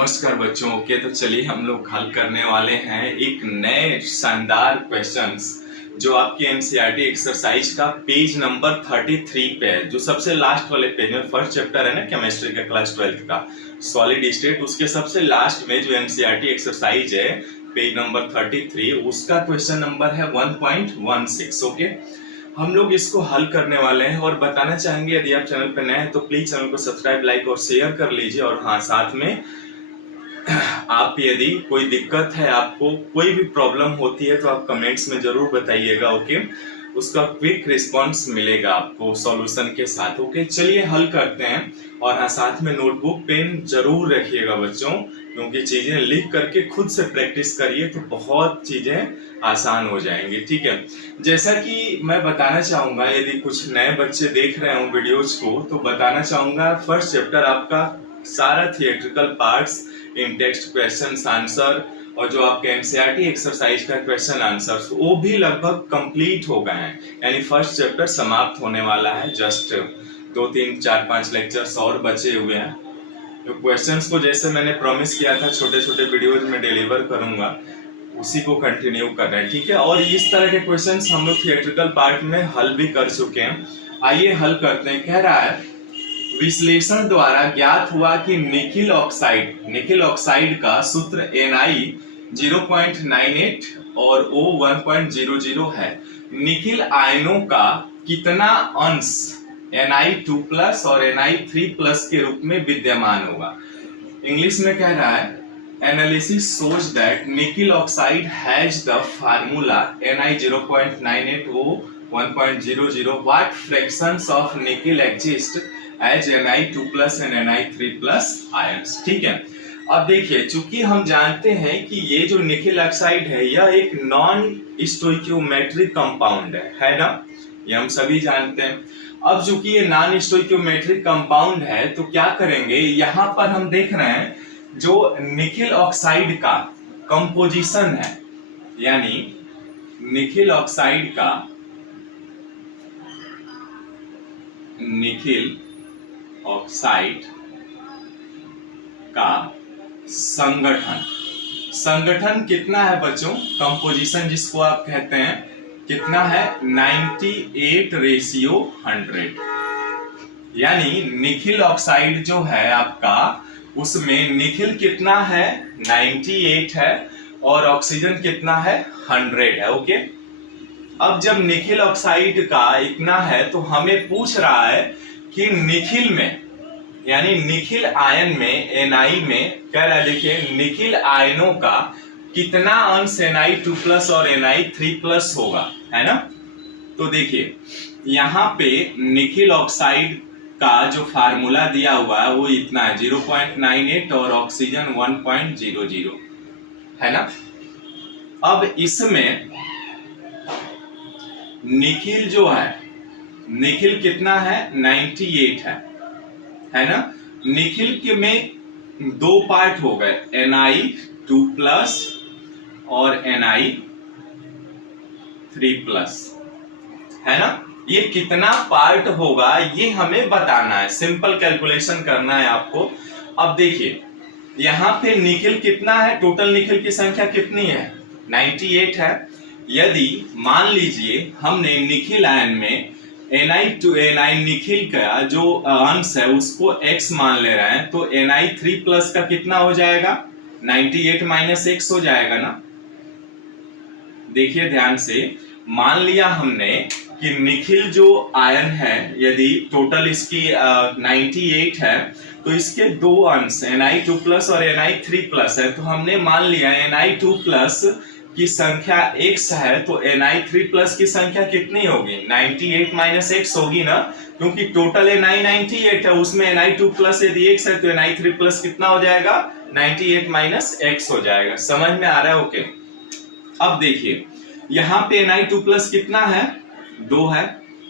नमस्कार बच्चों। ओके, तो चलिए हम लोग हल करने वाले हैं एक नए शानदार क्वेश्चंस जो आपके एनसीईआरटी एक्सरसाइज का पेज नंबर 33 पे है, जो सबसे लास्ट वाले पेज में फर्स्ट चैप्टर है ना केमिस्ट्री का क्लास 12 का सॉलिड स्टेट, उसके सबसे लास्ट में जो एनसीईआरटी एक्सरसाइज है पेज नंबर 33 उसका क्वेश्चन नंबर है 1.16। ओके, हम लोग इसको हल करने वाले हैं और बताना चाहेंगे यदि आप चैनल पर नए हैं तो प्लीज चैनल को सब्सक्राइब, लाइक और शेयर कर लीजिए। और हाँ, साथ में आप यदि कोई दिक्कत है, आपको कोई भी प्रॉब्लम होती है तो आप कमेंट्स में जरूर बताइएगा। ओके, उसका क्विक रिस्पांस मिलेगा आपको सॉल्यूशन के साथ। ओके, चलिए हल करते हैं। और हाँ, साथ में नोटबुक पेन जरूर रखिएगा बच्चों, क्योंकि चीजें लिख करके खुद से प्रैक्टिस करिए तो बहुत चीजें आसान हो जाएंगी। ठीक है, जैसा कि मैं बताना चाहूंगा, यदि कुछ नए बच्चे देख रहे हो वीडियोज को तो बताना चाहूंगा, फर्स्ट चैप्टर आपका सारा theatrical parts in text question answer और जो आपके एनसीईआरटी एक्सरसाइज का क्वेश्चन आंसर वो भी लगभग कंप्लीट हो गए हैं, यानी फर्स्ट चैप्टर समाप्त होने वाला है। जस्ट 2, 3, 4, 5 लेक्चर्स और बचे हुए हैं। तो क्वेश्चंस को जैसे मैंने प्रॉमिस किया था छोटे छोटे वीडियोज में डिलीवर करूंगा, उसी को कंटिन्यू कर रहे हैं। ठीक है, और इस तरह के क्वेश्चंस हम लोग थिएट्रिकल पार्ट में हल भी कर चुके हैं। आइए हल करते हैं। कह रहा है विश्लेषण द्वारा ज्ञात हुआ कि निकिल ऑक्साइड का सूत्र Na 0.98 और O 1.00 है। निकिल आयनों का कितना अंश Ni2+ और Ni3+ के रूप में विद्यमान होगा। इंग्लिश में कह रहा है analysis shows that nickel oxide has the formula Na 0.98 O 1.00। What fractions of nickel exist as Ni2+ and Ni3+ ions. ठीक है, अब देखिए, चूंकि हम जानते हैं कि ये जो निकिल ऑक्साइड है यह एक नॉन स्टोइकियोमेट्रिक कंपाउंड है ना, ये हम सभी जानते हैं। अब चूंकि ये नॉन स्टोइकियोमेट्रिक कंपाउंड है तो क्या करेंगे, यहाँ पर हम देख रहे हैं जो निकिल ऑक्साइड का कंपोजिशन है, यानी निकिल ऑक्साइड का संगठन कितना है बच्चों, कंपोजिशन जिसको आप कहते हैं, कितना है 98:100। यानी निकिल ऑक्साइड जो है आपका, उसमें निकिल कितना है 98 है और ऑक्सीजन कितना है 100 है। ओके, अब जब निकिल ऑक्साइड का इतना है तो हमें पूछ रहा है कि निकिल में, यानी निकिल आयन में Na में कह रहा है, देखिए निकिल आयनों का कितना अंश Na2+ और Na3+ होगा, है ना। तो देखिए यहाँ पे निकिल ऑक्साइड का जो फार्मूला दिया हुआ है वो इतना है 0.98 और ऑक्सीजन 1.00, है ना। अब इसमें निकिल जो है, निकिल कितना है 98 है ना। निकिल के में 2 पार्ट हो गए, Na2+ और Na3+, है ना। ये कितना पार्ट होगा ये हमें बताना है, सिंपल कैलकुलेशन करना है आपको। अब देखिए यहाँ पे निकिल कितना है, टोटल निकिल की संख्या कितनी है 98 है। यदि मान लीजिए हमने निकिल आयन में Na निकिल का जो अंश है उसको x मान ले रहे हैं, तो Na3+ का कितना हो जाएगा 98 - x हो जाएगा ना। देखिए ध्यान से, मान लिया हमने कि निकिल जो आयन है, यदि टोटल इसकी 98 है तो इसके 2 अंश Na2+ और Na3+ है, तो हमने मान लिया Na2+ की संख्या x है तो Na3+ की संख्या कितनी होगी 98 - x होगी ना, क्योंकि टोटल Na 98 है, उसमें Na2+ यदि x है तो Na3+ कितना हो जाएगा 98 - x हो जाएगा। समझ में आ रहा है। ओके, अब देखिए यहाँ पे Na2+ कितना है 2 है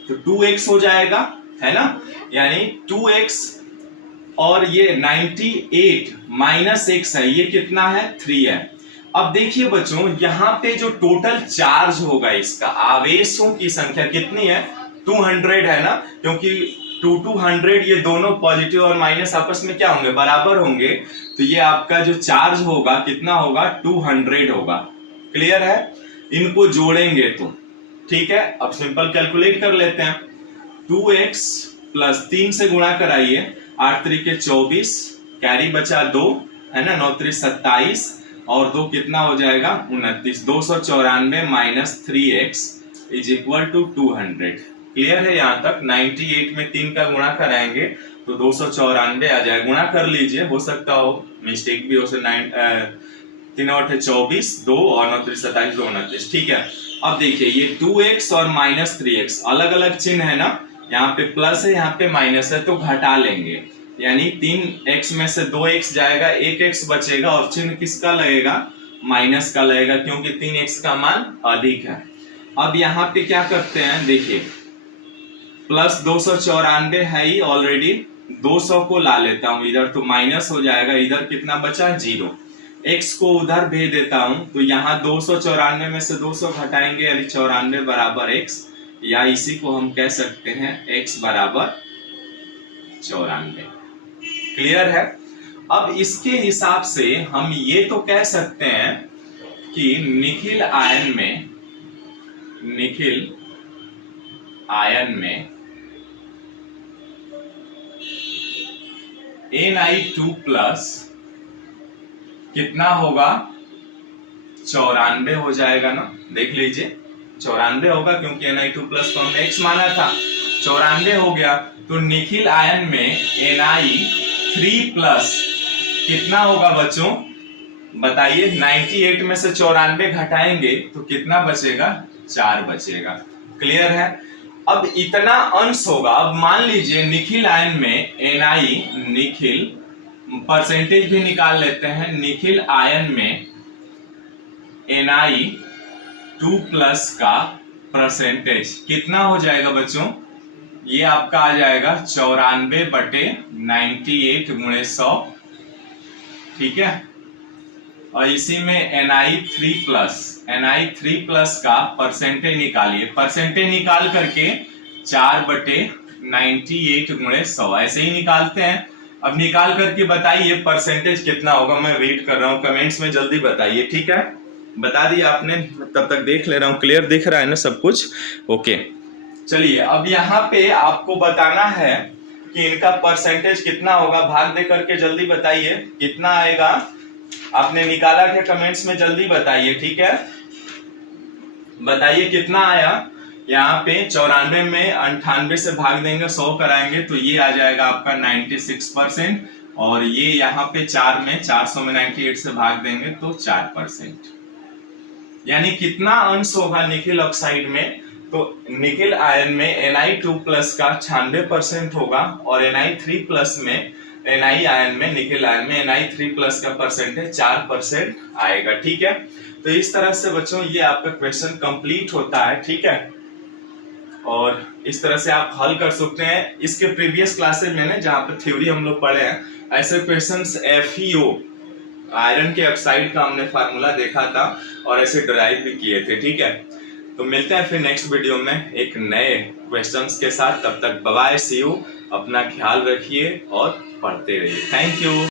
तो 2x हो जाएगा, है ना, यानी 2x और ये 98 - x है, ये कितना है 3 है। अब देखिए बच्चों यहाँ पे जो टोटल चार्ज होगा, इसका आवेशों की संख्या कितनी है 200 है ना, क्योंकि 200 ये दोनों पॉजिटिव और माइनस आपस में क्या होंगे, बराबर होंगे, तो ये आपका जो चार्ज होगा कितना होगा, 200 होगा। क्लियर है, इनको जोड़ेंगे तो ठीक है। अब सिंपल कैलकुलेट कर लेते हैं। 2x प्लस 3 से गुणा कराइए, 8 3 24, कैरी बचा 2 है ना, 9 3 27 और 2 कितना हो जाएगा 29। 294 minus 3x is equal to 200। Clear है यहाँ तक। 98 में 3 का गुणा कराएंगे तो 294 आ जाएगा। गुणा कर लीजिए, हो सकता हो मिस्टेक भी हो सकता। 3 और 24, 2 और 9 3 27, 2 29। ठीक है, अब देखिए ये 2x और माइनस 3x अलग अलग चिन्ह है ना, यहाँ पे प्लस है यहाँ पे माइनस है, तो घटा लेंगे, यानी 3x में से 2x जाएगा, 1x बचेगा और चिन्ह किसका लगेगा, माइनस का लगेगा, क्योंकि 3x का मान अधिक है। अब यहाँ पे क्या करते हैं, देखिए प्लस 294 है ही ऑलरेडी, 200 को ला लेता हूं इधर तो माइनस हो जाएगा, इधर कितना बचा 0, x को उधर भेज देता हूं तो यहाँ 294 में से 200 घटाएंगे यानी 94 बराबर x, या इसी को हम कह सकते हैं x बराबर 94। क्लियर है। अब इसके हिसाब से हम ये तो कह सकते हैं कि निखिल आयन में Ni2 प्लस कितना होगा, 94 हो जाएगा ना, देख लीजिए 94 होगा, क्योंकि Ni2 प्लस को हमने x माना था, 94 हो गया। तो निखिल आयन में Na3 प्लस कितना होगा बच्चों, बताइए। 98 में से 94 घटाएंगे तो कितना बचेगा, 4 बचेगा। क्लियर है। अब इतना अंश होगा। अब मान लीजिए निखिल आयन में निखिल परसेंटेज भी निकाल लेते हैं। निखिल आयन में Ni2 प्लस का परसेंटेज कितना हो जाएगा बच्चों, ये आपका आ जाएगा 94/98 गुणे 100। ठीक है, और इसी में Ni3 प्लस का परसेंटेज निकालिए। परसेंटेज निकाल करके 4/98 गुणे 100 ऐसे ही निकालते हैं। अब निकाल करके बताइए परसेंटेज कितना होगा। मैं वेट कर रहा हूँ, कमेंट्स में जल्दी बताइए। ठीक है, बता दिया आपने, तब तक देख ले रहा हूँ। क्लियर दिख रहा है ना सब कुछ, ओके। चलिए अब यहाँ पे आपको बताना है कि इनका परसेंटेज कितना होगा। भाग दे करके जल्दी बताइए कितना आएगा। आपने निकाला क्या, कमेंट्स में जल्दी बताइए। ठीक है, बताइए कितना आया। यहाँ पे 94 में 98 से भाग देंगे, 100 कराएंगे तो ये आ जाएगा आपका 96%। और ये यहाँ पे 400 में 98 से भाग देंगे तो 4%। यानी कितना अंश होगा निखिल ऑक्साइड में, तो निखिल आयन में Ni2 प्लस का 96% होगा और Ni3 प्लस में Ni आयन में निखिल आयन में Ni3 प्लस का परसेंटेज 4% आएगा। ठीक है, तो इस तरह से बच्चों ये आपका क्वेश्चन कंप्लीट होता है। ठीक है, और इस तरह से आप हल कर सकते हैं। इसके प्रीवियस क्लासेस में ना, जहाँ पे थ्योरी हम लोग पढ़े हैं, ऐसे क्वेश्चंस FeO आयरन के ऑक्साइड का हमने फार्मूला देखा था और ऐसे डिराइव भी किए थे। ठीक है, तो मिलते हैं फिर नेक्स्ट वीडियो में एक नए क्वेश्चंस के साथ। तब तक बाय बाय, सी यू, अपना ख्याल रखिए और पढ़ते रहिए। Thank you.